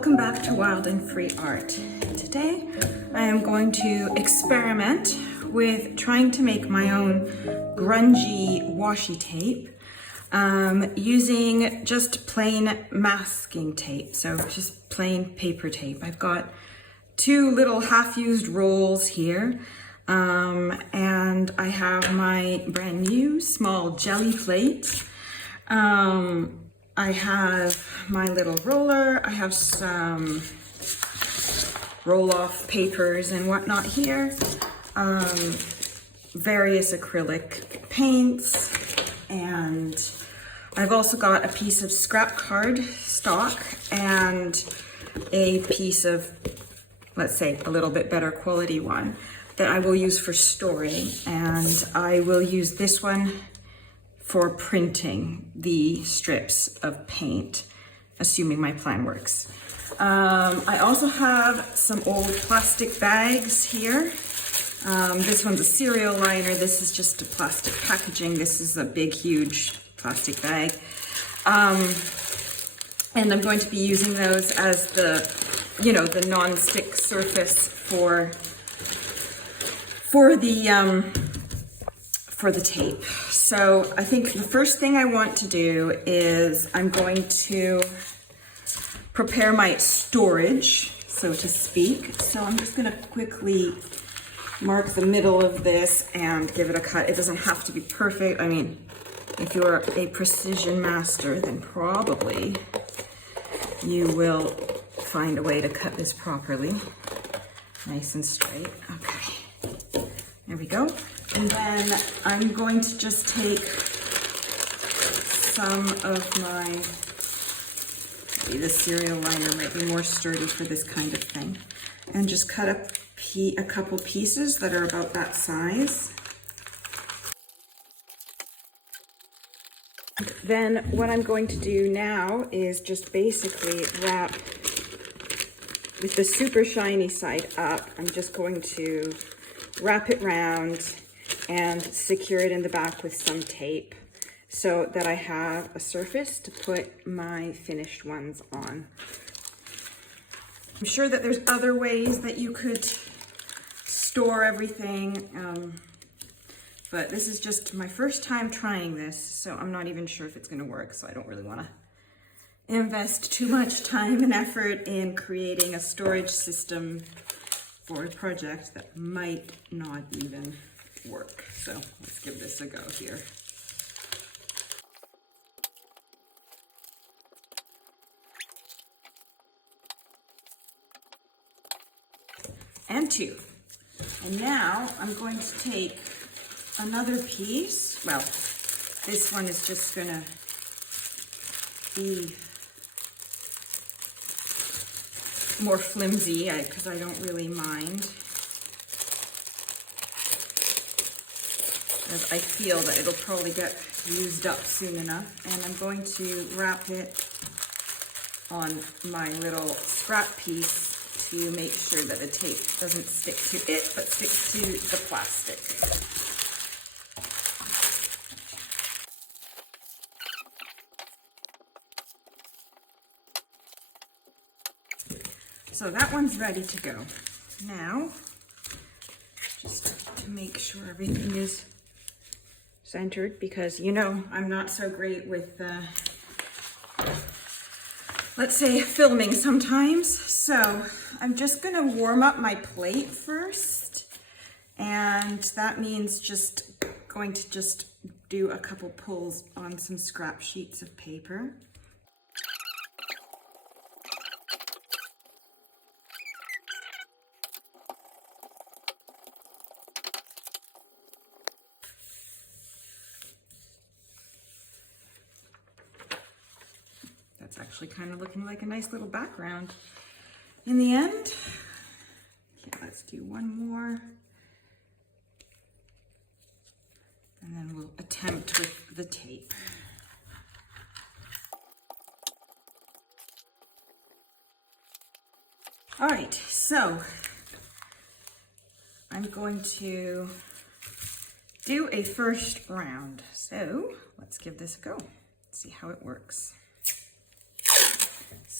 Welcome back to Wild and Free Art. Today I am going to experiment with trying to make my own grungy washi tape using just plain masking tape, so just plain paper tape. I've got two little half-used rolls here and I have my brand new small jelly plate. I have my little roller, I have some roll-off papers and whatnot here, various acrylic paints, and I've also got a piece of scrap cardstock and a piece of, let's say, a little bit better quality one that I will use for storing, and I will use this one for printing the strips of paint, assuming my plan works. I also have some old plastic bags here. This one's a cereal liner. This is just a plastic packaging. This is a big, huge plastic bag. And I'm going to be using those as the, the non-stick surface for the tape. So I think the first thing I want to do is I'm going to prepare my storage, so to speak. So I'm just gonna quickly mark the middle of this and give it a cut. It doesn't have to be perfect. I mean, if you're a precision master, then probably you will find a way to cut this properly. Nice and straight. Okay, there we go. And then I'm going to just take some of my, maybe the cereal liner might be more sturdy for this kind of thing, and just cut a couple pieces that are about that size. Then what I'm going to do now is just basically wrap with the super shiny side up. I'm just going to wrap it round and secure it in the back with some tape so that I have a surface to put my finished ones on. I'm sure that there's other ways that you could store everything, but this is just my first time trying this, so I'm not even sure if it's going to work, so I don't really want to invest too much time and effort in creating a storage system for a project that might not even work. So let's give this a go here. And two. And now I'm going to take another piece. Well, this one is just gonna be more flimsy because I don't really mind, as I feel that it'll probably get used up soon enough. And I'm going to wrap it on my little scrap piece to make sure that the tape doesn't stick to it, but sticks to the plastic. So that one's ready to go. Now, just to make sure everything is centered, because I'm not so great with let's say filming sometimes. So I'm just gonna warm up my plate first, and that means just going to just do a couple pulls on some scrap sheets of paper. That's actually kind of looking like a nice little background in the end. Okay, let's do one more. And then we'll attempt with the tape. All right, so I'm going to do a first round. So let's give this a go, see how it works.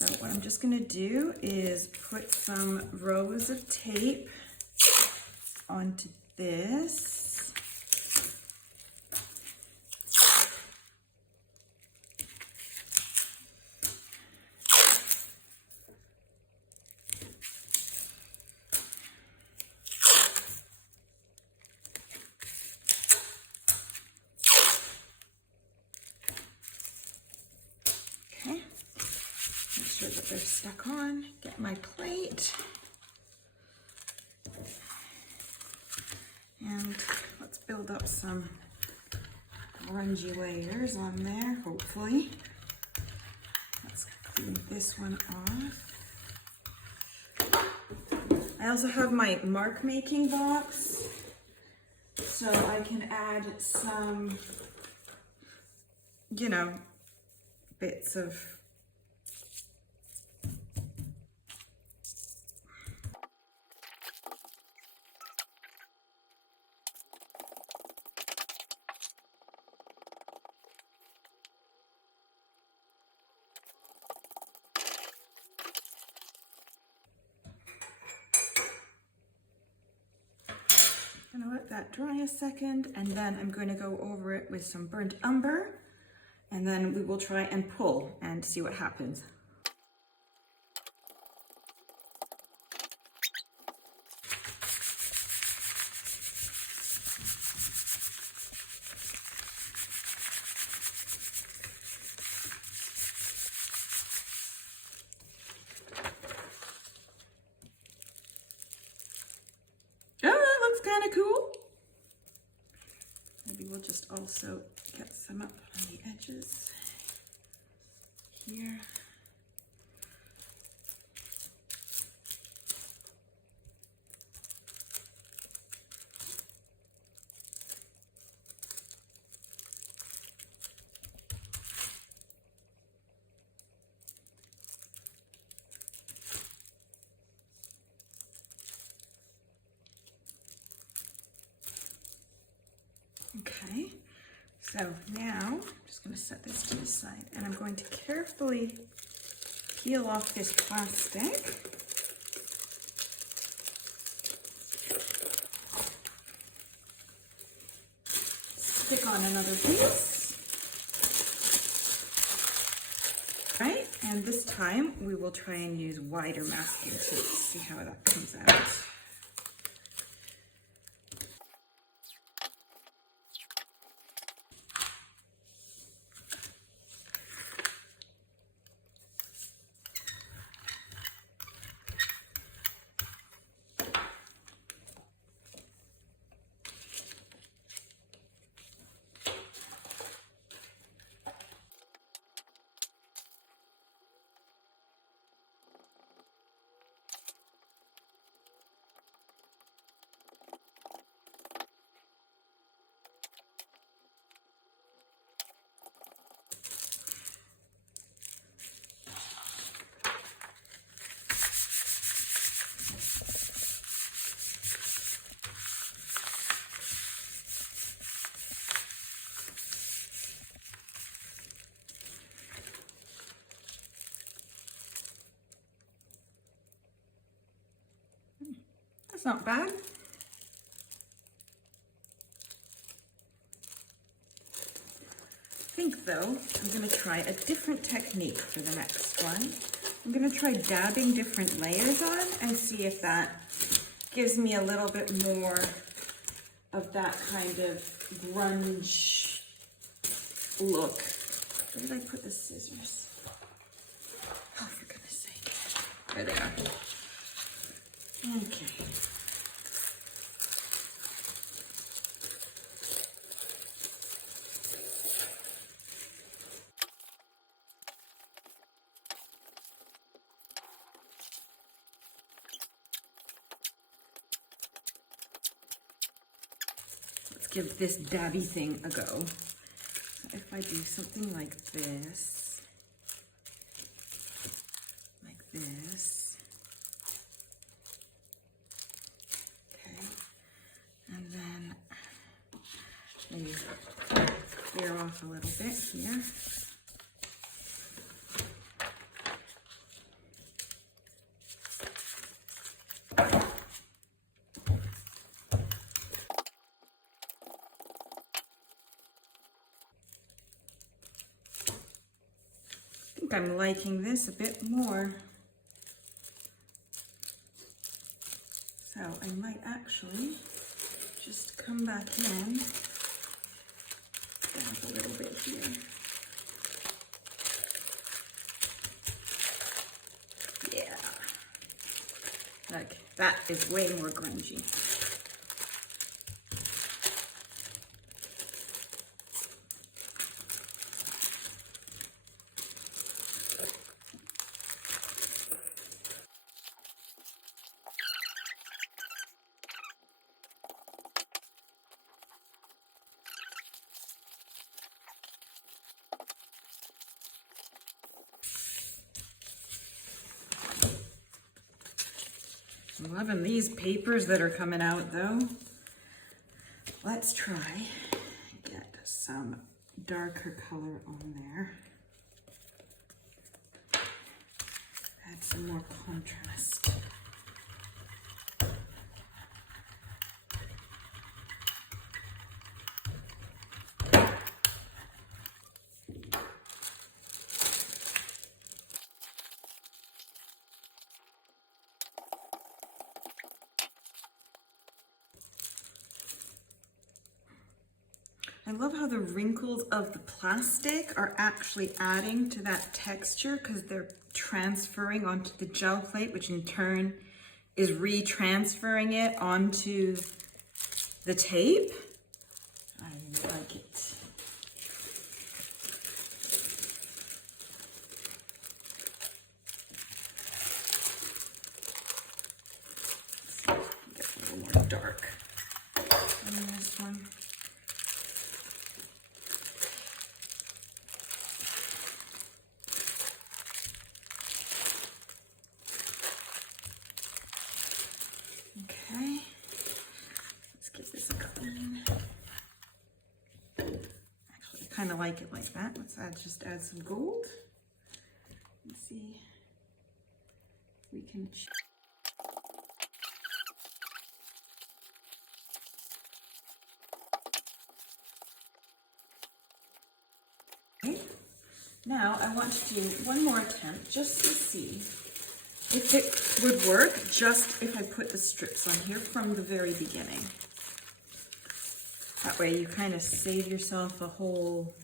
So what I'm just gonna do is put some rows of tape onto this. Make sure that they're stuck on. Get my plate. And let's build up some grungy layers on there, hopefully. Let's clean this one off. I also have my mark making box, so I can add some, you know, bits of I'm gonna let that dry a second, and then I'm going to go over it with some burnt umber, and then we will try and pull and see what happens. Oh, that looks kind of cool. Maybe we'll just also get some up on the edges here. Okay, so now I'm just going to set this to the side, and I'm going to carefully peel off this plastic. Stick on another piece. Right, and this time we will try and use wider masking tape to see how that comes out. That's not bad. I think though, I'm going to try a different technique for the next one. I'm going to try dabbing different layers on and see if that gives me a little bit more of that kind of grunge look. Where did I put the scissors? Oh, for goodness sake. There they are. Okay. Let's give this dabby thing a go. So if I do something like this, okay, and then maybe clear off a little bit here. think I'm liking this a bit more. So I might actually just come back in, dab a little bit here. Yeah. Look, that is way more grungy. I'm loving these papers that are coming out though. Let's try get some darker color on there. Add some more contrast. I love how the wrinkles of the plastic are actually adding to that texture because they're transferring onto the gel plate, which in turn is re-transferring it onto the tape. I like it. Get a little more dark on this one. Okay, let's give this a clean. Actually, I kind of like it like that. Let's just add some gold. Let's see if we can. Okay. Now I want to do one more attempt just to see if it would work, just if I put the strips on here from the very beginning. That way you kind of save yourself a whole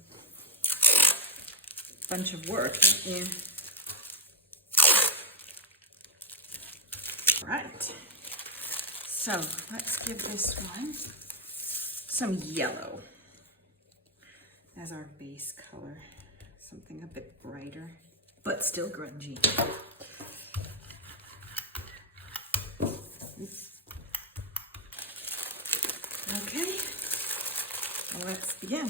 bunch of work, don't you? All right, so let's give this one some yellow as our base color. Something a bit brighter, but still grungy. Okay, well, let's begin.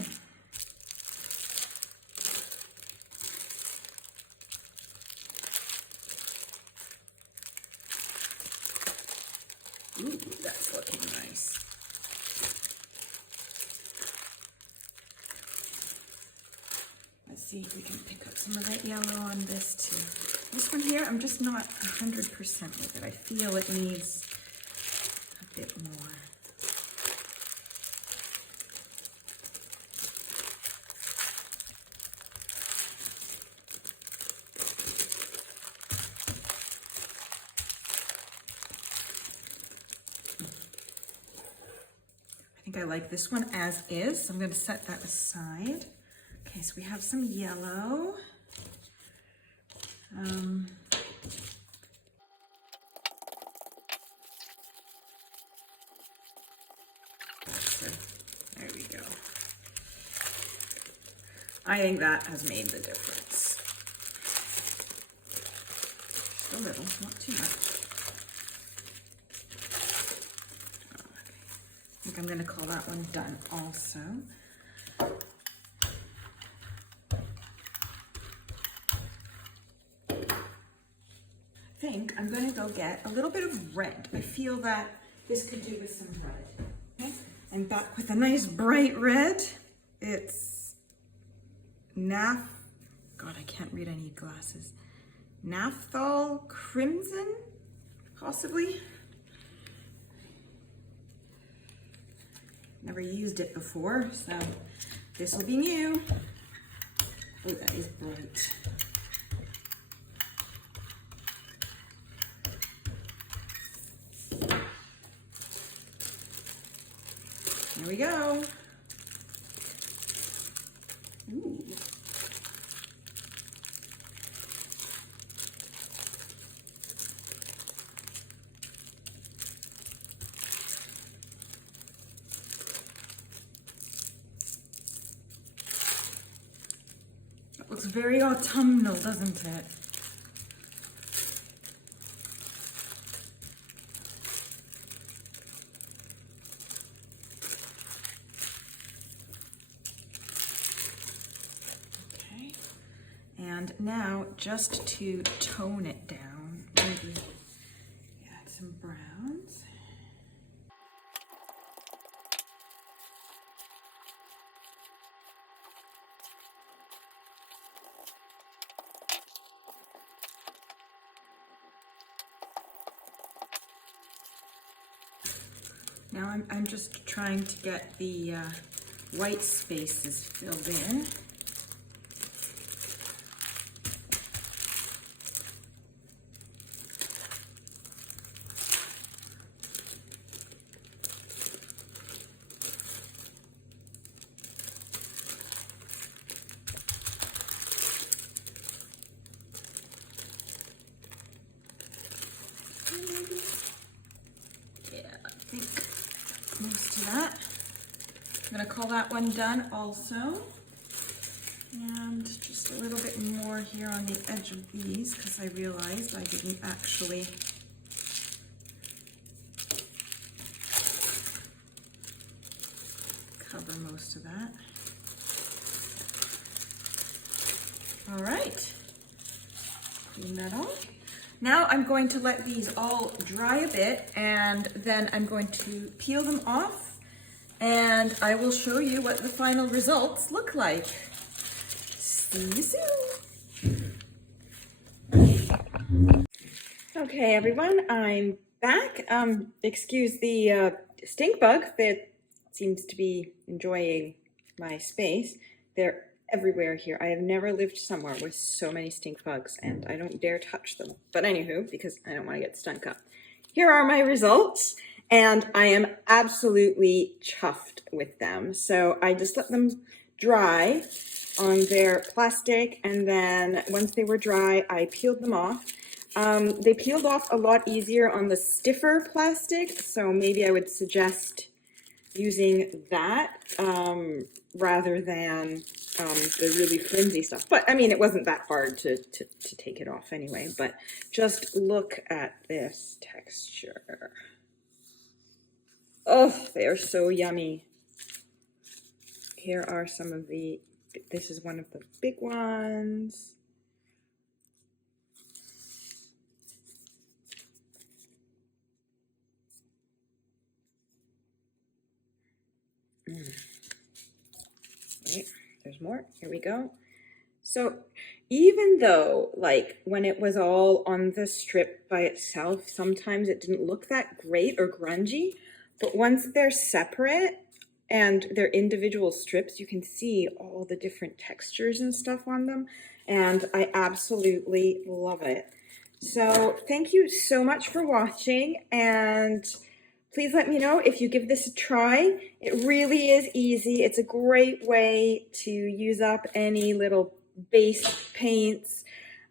Ooh, that's looking nice. Let's see if we can pick up some of that yellow on this too. This one here, I'm just not 100% with it. I feel it needs a bit more. I like this one as is, so I'm going to set that aside. Okay, so we have some yellow. There we go. I think that has made the difference. Just a little, not too much. I think I'm going to call that one done also. I think I'm going to go get a little bit of red. I feel that this could do with some red. Okay, I'm back with a nice bright red. It's God, I can't read, I need glasses. Naphthol Crimson, possibly. Never used it before, so this will be new. Oh, that is bright. Here we go. Ooh. It looks very autumnal, doesn't it? Okay. And now, just to tone it down, maybe add some browns. Now I'm just trying to get the white spaces filled in. Most of that. I'm going to call that one done also. And just a little bit more here on the edge of these because I realized I didn't actually cover most of that. All right, clean that off. Now I'm going to let these all dry a bit and then I'm going to peel them off and I will show you what the final results look like. See you soon. Okay everyone, I'm back. Excuse the stink bug that seems to be enjoying my space. They're everywhere here. I have never lived somewhere with so many stink bugs and I don't dare touch them. But anywho, because I don't want to get stunk up. Here are my results and I am absolutely chuffed with them. So I just let them dry on their plastic and then once they were dry, I peeled them off. They peeled off a lot easier on the stiffer plastic, so maybe I would suggest using that rather than the really flimsy stuff. But I mean, it wasn't that hard to take it off anyway, but just look at this texture. Oh, they are so yummy. Here are some of the, this is one of the big ones. Wait, there's more. Here we go. So even though, like, when it was all on the strip by itself, sometimes it didn't look that great or grungy, but once they're separate and they're individual strips, you can see all the different textures and stuff on them, and I absolutely love it. So thank you so much for watching, and please let me know if you give this a try. It really is easy. It's a great way to use up any little base paints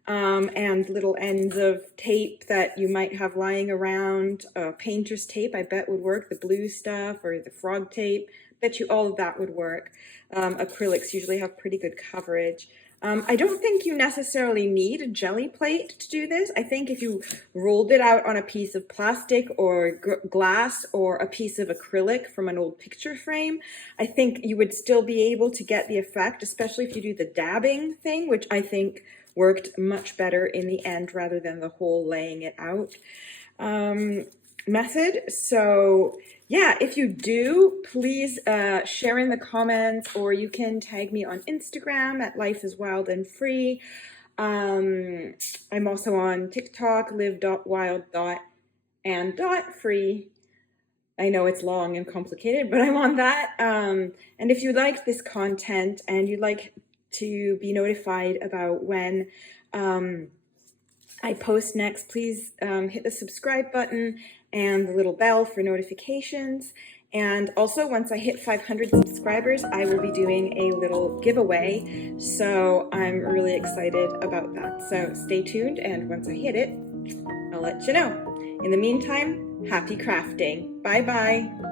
and little ends of tape that you might have lying around. Painter's tape, I bet would work. The blue stuff or the frog tape, bet you all of that would work. Acrylics usually have pretty good coverage. I don't think you necessarily need a jelly plate to do this. I think if you rolled it out on a piece of plastic or glass or a piece of acrylic from an old picture frame, I think you would still be able to get the effect, especially if you do the dabbing thing, which I think worked much better in the end rather than the whole laying it out method. So yeah, if you do, please share in the comments, or you can tag me on Instagram at Life is Wild and Free. I'm also on TikTok, live.wild.and.free. I know it's long and complicated, but I'm on that. And if you like this content and you'd like to be notified about when I post next, please hit the subscribe button and the little bell for notifications. And also, once I hit 500 subscribers, I will be doing a little giveaway. So I'm really excited about that. So stay tuned, and once I hit it, I'll let you know. In the meantime, happy crafting. Bye-bye.